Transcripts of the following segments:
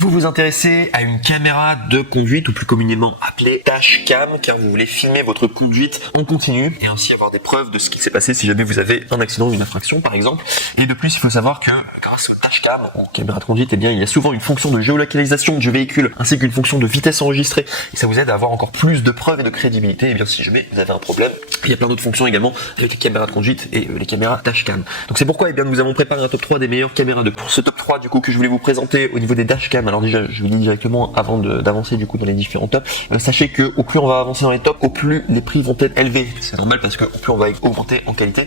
Vous vous intéressez à une caméra de conduite ou plus communément appelée dashcam car vous voulez filmer votre conduite en continu et ainsi avoir des preuves de ce qui s'est passé si jamais vous avez un accident ou une infraction par exemple. Et de plus, il faut savoir que grâce au dashcam en caméra de conduite, il y a souvent une fonction de géolocalisation du véhicule ainsi qu'une fonction de vitesse enregistrée et ça vous aide à avoir encore plus de preuves et de crédibilité. Et bien si jamais vous avez un problème, il y a plein d'autres fonctions également avec les caméras de conduite et les caméras dashcam. Donc c'est pourquoi nous avons préparé un top 3 des meilleures caméras de pour ce top 3 du coup que je voulais vous présenter au niveau des dashcam. Alors déjà, je vous dis directement avant d'avancer du coup dans les différents tops, sachez que au plus on va avancer dans les tops, au plus les prix vont être élevés. C'est normal parce que au plus on va augmenter en qualité.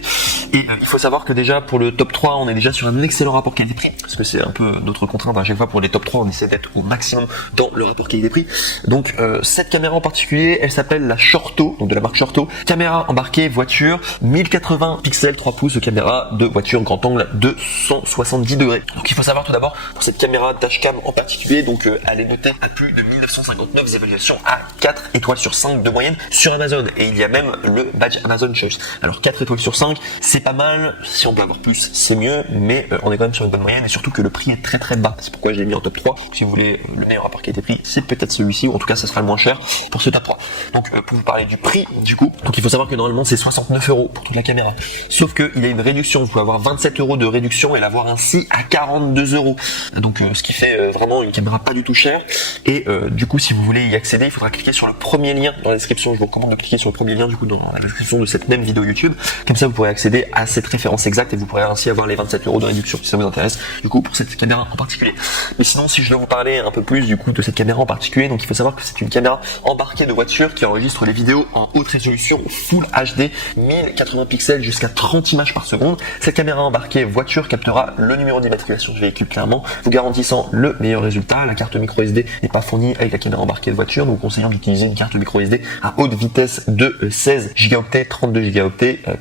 Et il faut savoir que déjà pour le top 3, on est déjà sur un excellent rapport qualité-prix parce que c'est un peu notre contrainte à chaque fois pour les top 3, on essaie d'être au maximum dans le rapport qualité-prix. Donc cette caméra en particulier, elle s'appelle la Shorto, donc de la marque Shorto, caméra embarquée voiture 1080 pixels 3 pouces, caméra de voiture grand angle de 170 degrés. Donc il faut savoir tout d'abord pour cette caméra dashcam en particulier, donc elle est notée à plus de 1959 évaluations à 4 étoiles sur 5 de moyenne sur Amazon et il y a même le badge Amazon Choice. Alors 4 étoiles sur 5, c'est pas mal, si on peut avoir plus c'est mieux, mais on est quand même sur une bonne moyenne et surtout que le prix est très très bas. C'est pourquoi je l'ai mis en top 3. Donc, si vous voulez le meilleur rapport qualité-prix, c'est peut-être celui-ci ou en tout cas ça sera le moins cher pour ce top 3. Donc pour vous parler du prix du coup, donc il faut savoir que normalement c'est 69 € pour toute la caméra. Sauf qu'il y a une réduction, vous pouvez avoir 27 € de réduction et l'avoir ainsi à 42 €. Donc ce qui fait vraiment une caméra pas du tout chère. Et du coup si vous voulez y accéder, il faudra cliquer sur le premier lien dans la description. Je vous recommande de cliquer sur le premier lien du coup dans la description de cette même vidéo YouTube. Comme ça vous pourrez accéder à cette référence exacte et vous pourrez ainsi avoir les 27 € de réduction si ça vous intéresse du coup pour cette caméra en particulier. Mais sinon si je dois vous parler un peu plus du coup de cette caméra en particulier, donc il faut savoir que c'est une caméra embarquée de voiture qui enregistre les vidéos en haute résolution Full HD 1080 pixels jusqu'à 30 images par seconde. Cette caméra embarquée voiture captera le numéro d'immatriculation du véhicule clairement, vous garantissant le meilleur résultat. La carte micro SD n'est pas fournie avec la caméra embarquée de voiture, nous vous conseillons d'utiliser une carte micro SD à haute vitesse de 16 Go, 32 Go,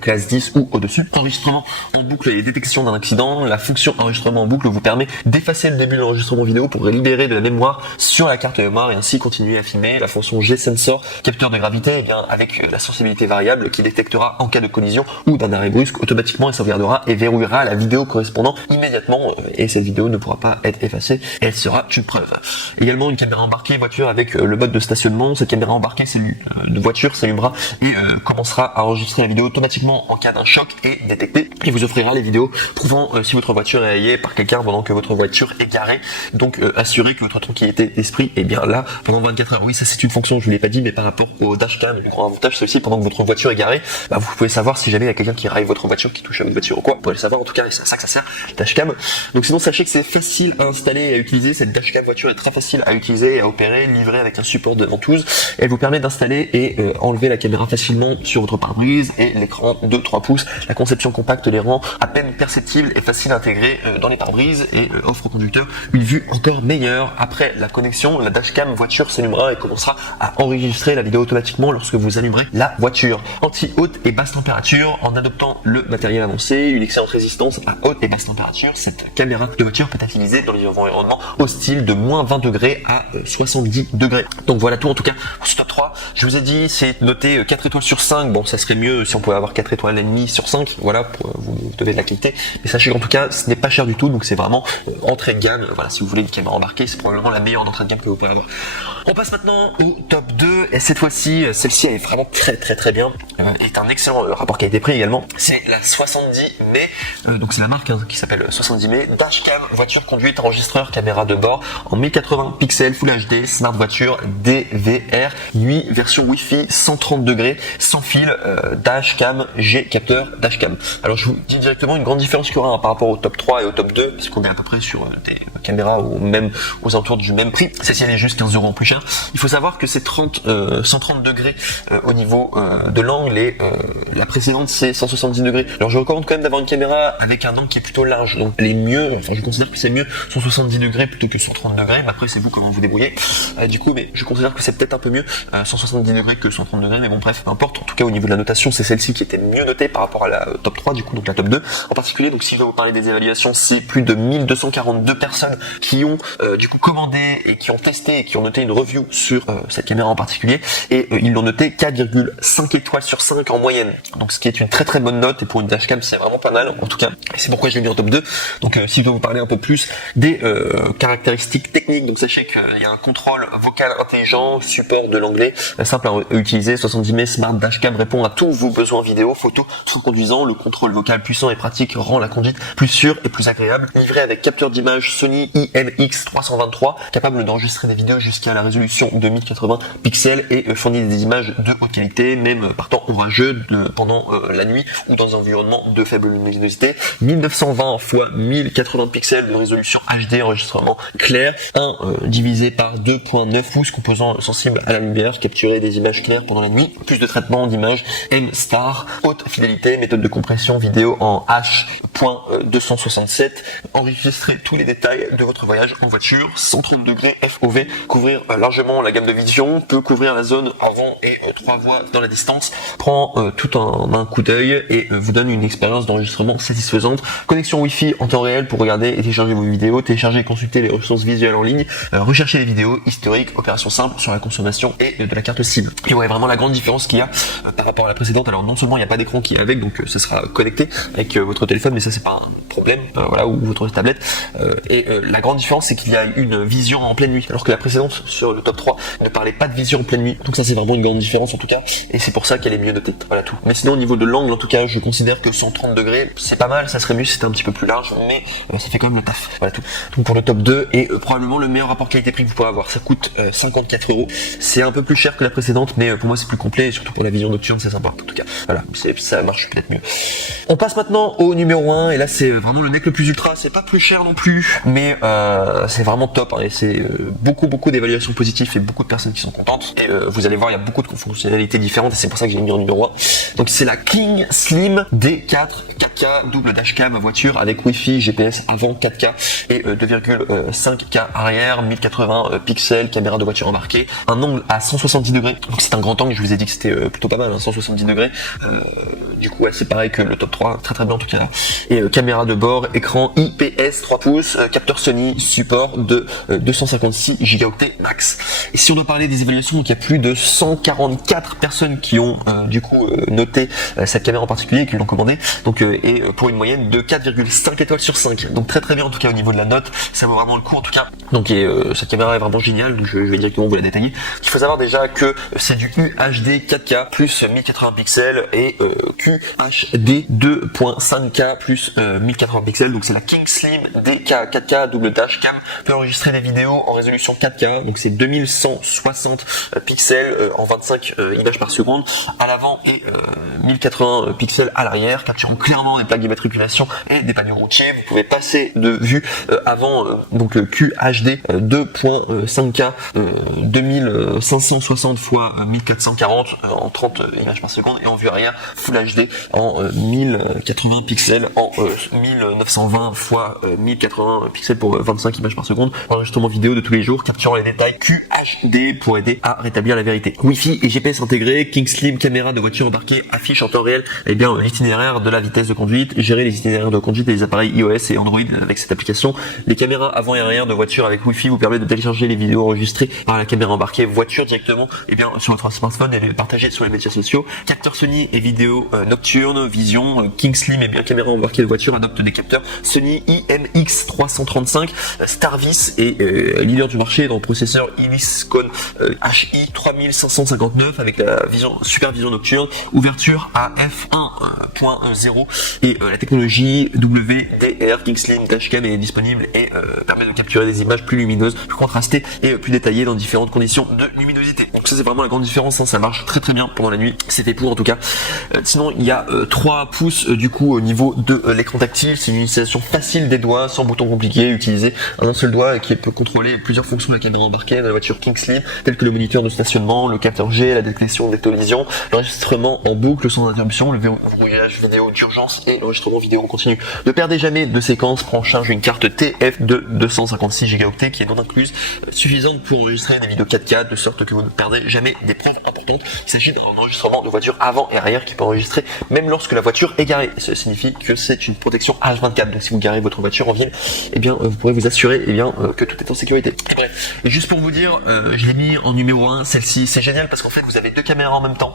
classe 10 ou au-dessus. Enregistrement en boucle et détection d'un accident. La fonction enregistrement en boucle vous permet d'effacer le début de l'enregistrement vidéo pour libérer de la mémoire sur la carte mémoire et ainsi continuer à filmer. La fonction G-Sensor, capteur de gravité, avec la sensibilité variable qui détectera en cas de collision ou d'un arrêt brusque automatiquement et sauvegardera et verrouillera la vidéo correspondant immédiatement et cette vidéo ne pourra pas être effacée, elle sera une preuve. Également une caméra embarquée voiture avec le mode de stationnement. Cette caméra embarquée de voiture s'allumera et commencera à enregistrer la vidéo automatiquement en cas d'un choc et détecté et vous offrira les vidéos prouvant si votre voiture est rayée par quelqu'un pendant que votre voiture est garée. Donc assurez que votre tranquillité d'esprit est bien là pendant 24 heures. Oui, ça c'est une fonction, je vous l'ai pas dit, mais par rapport au dashcam, le grand avantage c'est aussi pendant que votre voiture est garée, vous pouvez savoir si jamais il y a quelqu'un qui raye votre voiture, qui touche à votre voiture ou quoi, vous pouvez le savoir en tout cas, et c'est à ça que ça sert, le dashcam. Donc sinon sachez que c'est facile à installer et à utiliser. Cette dashcam voiture est très facile à utiliser et à opérer, livrée avec un support de ventouse. Elle vous permet d'installer et enlever la caméra facilement sur votre pare-brise et l'écran de 3 pouces. La conception compacte les rend à peine perceptibles et facile à intégrer dans les pare-brises et offre au conducteur une vue encore meilleure. Après la connexion, la dashcam voiture s'allumera et commencera à enregistrer la vidéo automatiquement lorsque vous allumerez la voiture. Anti-haute et basse température, en adoptant le matériel avancé, une excellente résistance à haute et basse température, cette caméra de voiture peut être utilisée dans les environnements hostiles de moins 20 degrés à 70 degrés. Donc voilà tout en tout cas pour ce top 3. Je vous ai dit c'est noté 4 étoiles sur 5, bon ça serait mieux si on pouvait avoir 4 étoiles et demie sur 5, voilà, vous devez de la qualité. Mais sachez qu'en tout cas ce n'est pas cher du tout, donc c'est vraiment entrée de gamme. Voilà, si vous voulez une caméra embarquée, c'est probablement la meilleure d'entrée de gamme que vous pourrez avoir. On passe maintenant au top 2 et cette fois-ci, celle-ci elle est vraiment très bien, est un excellent rapport qualité-prix également. C'est la 70 mai, donc c'est la marque qui s'appelle 70 mai, dashcam voiture conduite enregistreur caméra de bord en 1080 pixels Full HD smart voiture DVR nuit version Wi-Fi 130 degrés sans fil dashcam G capteur dashcam. Alors je vous dis directement une grande différence qu'il y aura par rapport au top 3 et au top 2 parce qu'on est à peu près sur des caméras aux alentours du même prix. Celle-ci elle est juste 15 € en plus cher. Il faut savoir que c'est 130 degrés au niveau de l'angle et la précédente c'est 170 degrés. Alors je recommande quand même d'avoir une caméra avec un angle qui est plutôt large, donc elle est mieux, enfin je considère que c'est mieux 170 degrés plutôt que 130 degrés, mais après c'est vous comment vous débrouillez du coup, mais je considère que c'est peut-être un peu mieux 170 170 degrés que 130 degrés, mais bon bref, peu importe. En tout cas au niveau de la notation, c'est celle-ci qui était mieux notée par rapport à la top 3 du coup, donc la top 2 en particulier. Donc si je vais vous parler des évaluations, c'est plus de 1242 personnes qui ont du coup commandé et qui ont testé et qui ont noté une review sur cette caméra en particulier, et ils l'ont noté 4,5 étoiles sur 5 en moyenne. Donc ce qui est une très très bonne note, et pour une dashcam c'est vraiment pas mal en tout cas, et c'est pourquoi je l'ai mis en top 2. Donc si je dois vous parler un peu plus des caractéristiques techniques, donc sachez qu'il y a un contrôle vocal intelligent, support de l'anglais, simple à utiliser, 70 mm Smart Dashcam répond à tous vos besoins vidéo, photo, tout conduisant. Le contrôle vocal puissant et pratique rend la conduite plus sûre et plus agréable. Livré avec capteur d'image Sony IMX323, capable d'enregistrer des vidéos jusqu'à la résolution de 1080 pixels et fournit des images de haute qualité, même par temps orageux pendant la nuit ou dans un environnement de faible luminosité. 1920 x 1080 pixels de résolution HD, enregistrement clair, divisé par 2.9 pouces, composant sensible à la lumière, capturer des images claires pendant la nuit, plus de traitement d'image M-Star, haute fidélité, méthode de compression vidéo en H.267, enregistrer tous les détails de votre voyage en voiture, 130 degrés FOV, couvrir largement la gamme de vision, peut couvrir la zone avant et 3 voies dans la distance, prend tout en un coup d'œil et vous donne une expérience d'enregistrement satisfaisante. Connexion Wi-Fi en temps réel pour regarder et télécharger vos vidéos, télécharger et consulter les ressources visuelles en ligne, rechercher les vidéos, historiques, opérations simples sur la consommation et de la carte SIM. Et ouais, vraiment la grande différence qu'il y a par rapport à la précédente, alors non seulement il n'y a pas d'écran qui est avec, donc ça sera connecté avec votre téléphone, mais ça c'est pas un problème, voilà, ou votre tablette, et la grande différence c'est qu'il y a une vision en pleine nuit, alors que la précédente sur le top 3 ne parlait pas de vision en pleine nuit, donc ça c'est vraiment une grande différence en tout cas, et c'est pour ça qu'elle est mieux notée, voilà tout. Mais sinon au niveau de l'angle en tout cas, je considère que 130 degrés c'est pas mal, ça serait mieux si c'était un petit peu plus large, mais ça fait quand même le taf, voilà tout. Donc pour le top 2, et probablement le meilleur rapport qualité-prix que vous pourrez avoir, ça coûte 54 €, c'est un peu plus cher que la précédente, mais pour moi c'est plus complet, et surtout pour la vision nocturne c'est sympa en tout cas, voilà, ça marche peut-être mieux. On passe maintenant au numéro 1, et là c'est vraiment le nec le plus ultra, c'est pas plus cher non plus, mais c'est vraiment top, hein, et c'est beaucoup d'évaluations positives et beaucoup de personnes qui sont contentes, et vous allez voir il y a beaucoup de fonctionnalités différentes, et c'est pour ça que j'ai mis en numéro 1. Donc c'est la King Slim D4 4K double dashcam voiture avec Wi-Fi, GPS avant 4K et 2,5K arrière, 1080 pixels, caméra de voiture embarquée, un angle à 170 degrés, donc c'est un grand angle, je vous ai dit que c'était plutôt pas mal, hein, 170 degrés, du coup ouais, c'est pareil que le top 3, très bien en tout cas, et caméra de bord, écran IPS 3 pouces, capteur Sony, support de 256 Go max. Et si on doit parler des évaluations, donc il y a plus de 144 personnes qui ont du coup noté cette caméra en particulier, qui l'ont commandé, donc et pour une moyenne de 4,5 étoiles sur 5, donc très bien en tout cas au niveau de la note, ça vaut vraiment le coup en tout cas. Donc cette caméra est vraiment géniale, donc je vais directement vous la détailler. Il faut savoir déjà que c'est du UHD 4K plus 1080 pixels et QHD 2.5K plus 1080 pixels, donc c'est la King Slim DK 4K double dashcam, peut enregistrer des vidéos en résolution 4K, donc c'est 2160 pixels en 25 images par seconde à l'avant et 1080 pixels à l'arrière, capturant clairement des plaques d'immatriculation et des panneaux routiers. Vous pouvez passer de vue avant, donc QHD 2.5K 2560 x 1440 en 30 images par seconde, et en vue arrière Full HD en 1080 pixels en 1920 x 1080 pixels pour 25 images par seconde, enregistrement vidéo de tous les jours capturant les détails QHD pour aider à rétablir la vérité. Wi-Fi et GPS intégrés, King Slim caméra de voiture embarquée, affiche en temps réel l'itinéraire de la vitesse de conduite, gérer les itinéraires de conduite et les appareils iOS et Android avec cette application. Les caméras avant et arrière de voiture avec Wi-Fi vous permettent de télécharger les vidéos enregistrées par la caméra embarquée voiture directement sur votre smartphone et les partager sur les médias sociaux. Capteur Sony et vidéo nocturne, vision, King Slim et bien caméra embarquée de voiture adopte des capteurs Sony IMX335, Starvis et leader du marché dans le processeur Iriscon HI 3559 avec la super vision nocturne, ouverture à f1.0 et la technologie WDR King Slim Dashcam est disponible et permet de capturer des images plus lumineuses, plus contrastées et plus détaillées dans différentes conditions de luminosité. Donc ça c'est vraiment la grande différence, hein, ça marche très bien pendant la nuit, c'est fait pour en tout cas. Sinon il y a 3 pouces du coup au niveau de l'écran tactile. C'est une utilisation facile des doigts, sans bouton compliqué, utiliser un seul doigt qui peut contrôler plusieurs fonctions de la caméra embarquée dans la voiture King Slim, telles que le moniteur de stationnement, le capteur G, la détection des collisions, l'enregistrement en boucle sans interruption, le verrouillage vidéo d'urgence et l'enregistrement vidéo en continu. Ne perdez jamais de séquence, prend en charge une carte TF de 256 Go qui est non incluse, suffisante pour enregistrer des vidéos 4K, de sorte que vous ne perdez jamais des preuves importantes. Il s'agit d'un enregistrement de voiture avant et arrière qui peut enregistrer même lorsque la voiture est garée. Cela signifie que c'est une protection H24. Donc si vous garez votre voiture en ville, eh bien vous pourrez vous assurer que tout est en sécurité. Bref. Et juste pour vous dire, je l'ai mis en numéro 1, celle-ci. C'est génial parce qu'en fait vous avez 2 caméras en même temps.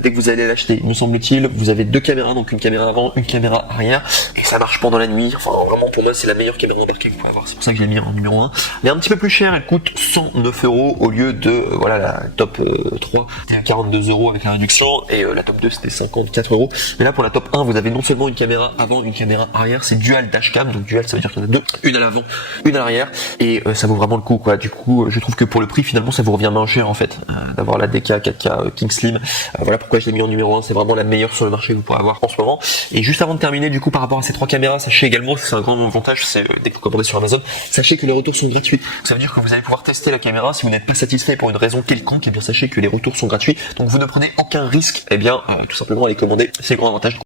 Dès que vous allez l'acheter, me semble-t-il, vous avez 2 caméras, donc une caméra avant, une caméra arrière. Et ça marche pendant la nuit. Enfin vraiment pour moi c'est la meilleure caméra embarquée que vous pouvez avoir. C'est pour ça que je l'ai mis en numéro 1. Elle est un petit peu plus chère, elle coûte 109 € au lieu de voilà la top 3 c'était 42 € avec la réduction et la top 2 c'était 54 €. Mais là pour la top 1 vous avez non seulement une caméra avant, une caméra arrière, c'est dual dashcam, donc dual ça veut dire qu'il y en a 2, une à l'avant, une à l'arrière et ça vaut vraiment le coup quoi. Du coup je trouve que pour le prix finalement ça vous revient moins cher en fait d'avoir la DK 4K King Slim. Voilà pourquoi je l'ai mis en numéro 1, c'est vraiment la meilleure sur le marché que vous pourrez avoir en ce moment. Et juste avant de terminer du coup par rapport à ces 3 caméras, sachez également, c'est un grand avantage, c'est dès que vous commandez sur Amazon, sachez que les retours sont gratuits. Ça veut dire que vous allez pouvoir tester la caméra. Si vous n'êtes pas satisfait pour une raison quelconque, et bien sachez que les retours sont gratuits. Donc vous ne prenez aucun risque, et bien tout simplement à les commander. C'est le grand avantage.